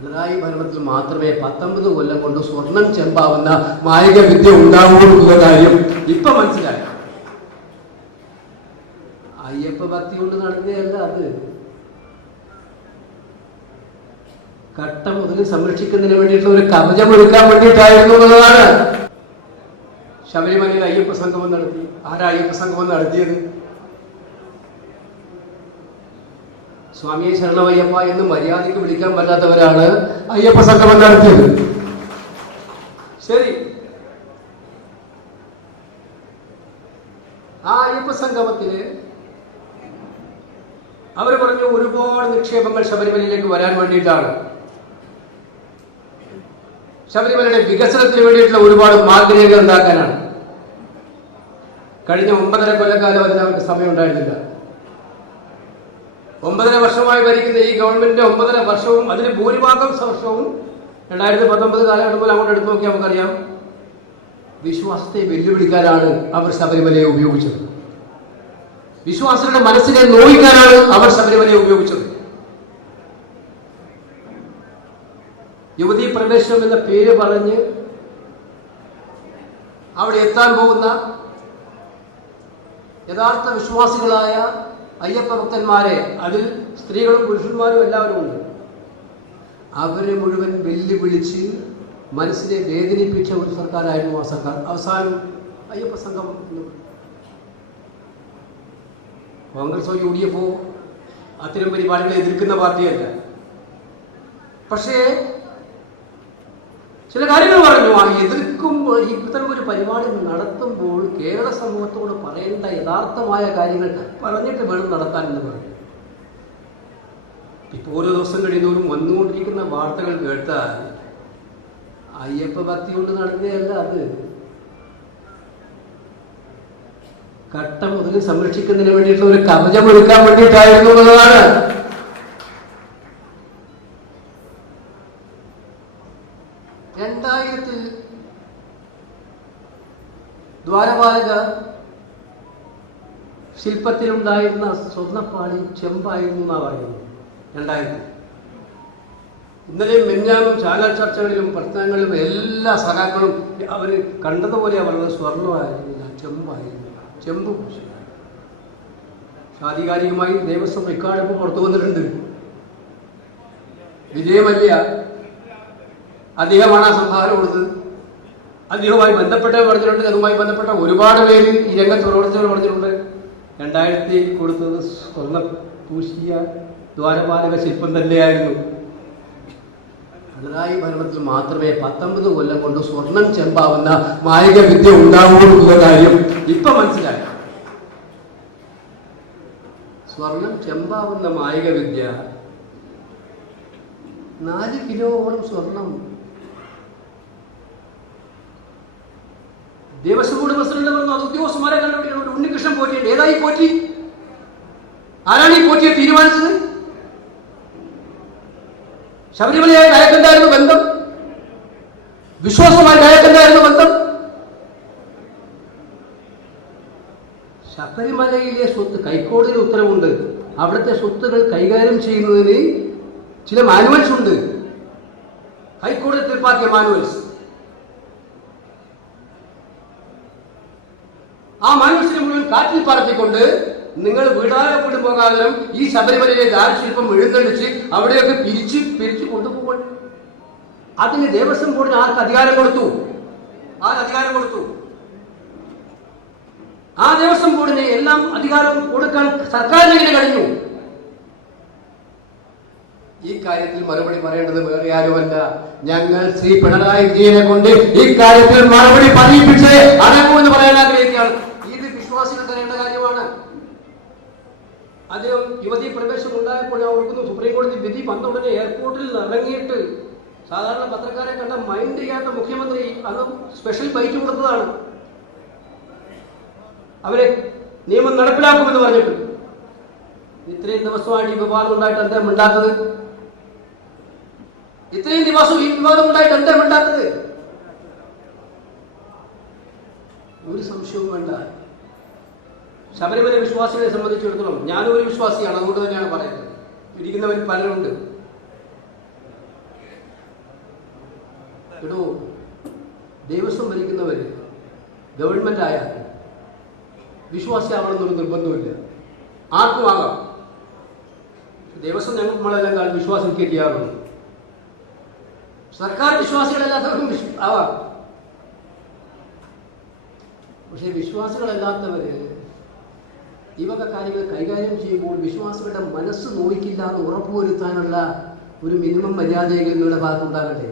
പിണറായി ഭരണത്തിൽ മാത്രമേ പത്തൊമ്പത് കൊല്ലം കൊണ്ട് സ്വർണം ചെമ്പാവുന്ന മായിക വിദ്യ ഉണ്ടാവൂ കാര്യം ഇപ്പൊ മനസ്സിലായി. അയ്യപ്പ ഭക്തി കൊണ്ട് നടന്നതല്ല അത്. കട്ട മുതൽ സംരക്ഷിക്കുന്നതിന് വേണ്ടിയിട്ടുള്ള ഒരു കവചം ഒരുക്കാൻ വേണ്ടിയിട്ടായിരുന്നു എന്നുള്ളതാണ്. ശബരിമലയിൽ അയ്യപ്പ സംഗമം നടത്തി. ആരാ അയ്യപ്പ സംഗമം നടത്തിയത്? സ്വാമിയെ ശരണമയ്യപ്പ എന്ന് മര്യാദയ്ക്ക് വിളിക്കാൻ പറ്റാത്തവരാണ് അയ്യപ്പ സംഗമം നടത്തിയത്. ശരി. ആ അയ്യപ്പ സംഗമത്തിൽ അവർ പറഞ്ഞു ഒരുപാട് നിക്ഷേപങ്ങൾ ശബരിമലയിലേക്ക് വരാൻ വേണ്ടിയിട്ടാണ്. ശബരിമലയുടെ വികസനത്തിന് വേണ്ടിയിട്ടുള്ള ഒരുപാട് മാർഗരേഖ ഉണ്ടാക്കാനാണ്. കഴിഞ്ഞ ഒമ്പതര കൊല്ലക്കാലം അതിന് അവർക്ക് സമയം ഉണ്ടായിരുന്നില്ല ഒമ്പതര വർഷമായി ഭരിക്കുന്ന ഈ ഗവൺമെന്റിന്റെ ഒമ്പതര വർഷവും അതിന് ഭൂരിഭാഗം വർഷവും രണ്ടായിരത്തി പത്തൊമ്പത് കാലഘട്ടം പോലെ അങ്ങോട്ട് എടുത്തു നോക്കിയാൽ നമുക്കറിയാം. വിശ്വാസത്തെ വെല്ലുവിളിക്കാനാണ് അവർ ശബരിമലയെ ഉപയോഗിച്ചത്. വിശ്വാസികളുടെ മനസ്സിനെ നോയിക്കാനാണ് അവർ ശബരിമലയെ ഉപയോഗിച്ചത്. യുവതീ പ്രവേശനം എന്ന പേര് പറഞ്ഞ് അവിടെ എത്താൻ പോകുന്ന യഥാർത്ഥ വിശ്വാസികളായ അയ്യപ്പ ഭക്തന്മാരെ അതിൽ സ്ത്രീകളും പുരുഷന്മാരും എല്ലാവരും ഉണ്ട്. അവരെ മുഴുവൻ വെല്ലുവിളിച്ച് മനസ്സിനെ വേദനിപ്പിച്ച ഒരു സർക്കാരായിരുന്നു ആ സർക്കാർ. അവസാനം അയ്യപ്പ സംഘം കോൺഗ്രസോ യു ഡി എഫോ അത്തരം പരിപാടികളെ എതിർക്കുന്ന പാർട്ടിയല്ല. പക്ഷേ ചില കാര്യങ്ങൾ പറഞ്ഞു. ആ എതിർക്കുമ്പോൾ ഇത്തരം ഒരു പരിപാടി നടത്തുമ്പോൾ കേരള സമൂഹത്തോട് പറയേണ്ട യഥാർത്ഥമായ കാര്യങ്ങൾ പറഞ്ഞിട്ട് വേണം നടത്താൻ എന്ന് പറഞ്ഞു. ഇപ്പോൾ ഓരോ ദിവസം കഴിയുന്നവരും വന്നുകൊണ്ടിരിക്കുന്ന വാർത്തകൾ കേട്ടാൽ അയ്യപ്പ ഭക്തി കൊണ്ട് നടന്നതല്ല അത്. കട്ട മുതൽ സംരക്ഷിക്കുന്നതിന് വേണ്ടിയിട്ടുള്ള ഒരു കവചം ഒരുക്കാൻ വേണ്ടിയിട്ടായിരുന്നു എന്നതാണ്. രണ്ടായിരത്തിൽ ദ്വാരപാലക ശില്പത്തിലുണ്ടായിരുന്ന സ്വർണപ്പാളി ചെമ്പായിരുന്നു എന്നാ പറയുന്നത്. രണ്ടായിരത്തി. ഇന്നലെയും മിന്നാനും ചാനൽ ചർച്ചകളിലും പ്രശ്നങ്ങളിലും എല്ലാ സഖാക്കളും അവർ കണ്ടതുപോലെ പറഞ്ഞത് സ്വർണമായിരുന്നില്ല ചെമ്പായിരുന്നു. ചെമ്പ് ആധികാരികമായി ദേവസ്വം റെക്കോർഡ് പുറത്തു വന്നിട്ടുണ്ട്. വിജയമല്ല അദ്ദേഹമാണ് സംഭാവന കൊടുത്തത്. അദ്ദേഹവുമായി ബന്ധപ്പെട്ടവർ പറഞ്ഞിട്ടുണ്ട് അതുമായി ബന്ധപ്പെട്ട ഒരുപാട് പേര് ഈ രംഗത്ത് പ്രവർത്തിച്ചവർ പറഞ്ഞിട്ടുണ്ട്. രണ്ടായിരത്തി കൊടുത്തത് സ്വർണ പൂശിയ ദ്വാരപാലക ശില്പം തന്നെയായിരുന്നു. പിണറായി ഭരണത്തിൽ മാത്രമേ പത്തൊമ്പത് കൊല്ലം കൊണ്ട് സ്വർണം ചെമ്പാവുന്ന മായിക വിദ്യ ഉണ്ടാവൂ കാര്യം ഇപ്പൊ മനസ്സിലായി. സ്വർണം ചെമ്പാവുന്ന മായിക വിദ്യ നാല് കിലോയോളം സ്വർണം ദേവസ്വം ബോർഡ് പ്രസിഡന്റ് പറഞ്ഞു അത് ഉദ്യോഗസ്ഥന്മാരെ കണ്ടുപിടിക്കണം. ഉണ്ണികൃഷ്ണൻ പോറ്റി ഏതായി പോറ്റി? ആരാണ് ഈ പോറ്റിയെ തീരുമാനിച്ചത്? ശബരിമലയായി അയാൾക്കെന്തായിരുന്നു ബന്ധം. വിശ്വാസമായി അയാൾക്കെന്തായിരുന്നു ബന്ധം. ശബരിമലയിലെ സ്വത്ത് ഹൈക്കോടതിയിൽ ഉത്തരവുണ്ട്. അവിടുത്തെ സ്വത്തുകൾ കൈകാര്യം ചെയ്യുന്നതിന് ചില മാനുവൽസ് ഉണ്ട്. ഹൈക്കോടതി തീർപ്പാക്കിയ മാനുവൽസ്. ആ മനുഷ്യനെ മുഴുവൻ കാറ്റിൽ പറത്തിക്കൊണ്ട് നിങ്ങൾ വീടാതെ വീട് ഈ ശബരിമലയിലെ ദാരുശില്പം എഴുന്നള്ളിച്ച് അവിടെയൊക്കെ പിരിച്ച് പിരിച്ച് കൊണ്ടുപോകണം അതിന് ദേവസ്വം ബോർഡിന് ആർക്ക് അധികാരം കൊടുത്തു? ആര് അധികാരം കൊടുത്തു? ആ ദേവസ്വം ബോർഡിന് എല്ലാം അധികാരം കൊടുക്കാൻ സർക്കാരിന് എങ്ങനെ കഴിഞ്ഞു. ഈ കാര്യത്തിൽ മറുപടി പറയേണ്ടത് വേറെ ആരുമല്ല. ഞങ്ങൾ ശ്രീ പിണറായി വിജയനെ കൊണ്ട് ഈ കാര്യത്തിൽ മറുപടി പറയിപ്പിച്ച് അടങ്ങൂ യുവതി പ്രവേശം ഉണ്ടായപ്പോൾ ഞാൻ ഓർക്കുന്നു സുപ്രീം കോടതി വിധി വന്ന ഉടനെ എയർപോർട്ടിൽ ഇറങ്ങിയിട്ട് സാധാരണ പത്രക്കാരെ കണ്ട മൈൻഡ് ചെയ്യാത്ത മുഖ്യമന്ത്രി അത് സ്പെഷ്യൽ ബൈറ്റ് കൊടുത്തതാണ്. അവരെ നിയമം നടപ്പിലാക്കുമെന്ന് പറഞ്ഞിട്ട്. ഇത്രയും ദിവസമായിട്ട് ഈ വിവാദം ഉണ്ടായിട്ട് എന്താ മിണ്ടാത്തത്? ഇത്രയും ദിവസം ഈ വിവാദം ഉണ്ടായിട്ട് എന്താ മിണ്ടാത്തത്? ഒരു സംശയവും വേണ്ട. ശബരിമല വിശ്വാസികളെ സംബന്ധിച്ചിടത്തോളം ഞാനും ഒരു വിശ്വാസിയാണ് അതുകൊണ്ട് തന്നെയാണ് പറയുന്നത്. ഇരിക്കുന്നവർ പലരുണ്ട്. എടോ ദേവസ്വം ഭരിക്കുന്നവർ ഗവൺമെന്റ് ആയാൽ വിശ്വാസിയാവണമെന്നൊരു നിർബന്ധമില്ല ആർക്കും ആകാം. ദേവസ്വം ഞങ്ങൾ നമ്മളെല്ലാം കാലം വിശ്വാസം ചെയ്യാറുണ്ട് സർക്കാർ വിശ്വാസികളല്ലാത്തവർക്കും വിശ്വ ആവാം. പക്ഷെ വിശ്വാസികളല്ലാത്തവര് ഈ വക കാര്യങ്ങൾ കൈകാര്യം ചെയ്യുമ്പോൾ വിശ്വാസികളുടെ മനസ്സ് നോയിക്കില്ല എന്ന് ഉറപ്പുവരുത്താനുള്ള ഒരു മിനിമം മര്യാദയെങ്കിലും നിങ്ങളുടെ ഭാഗത്തുണ്ടാകട്ടെ?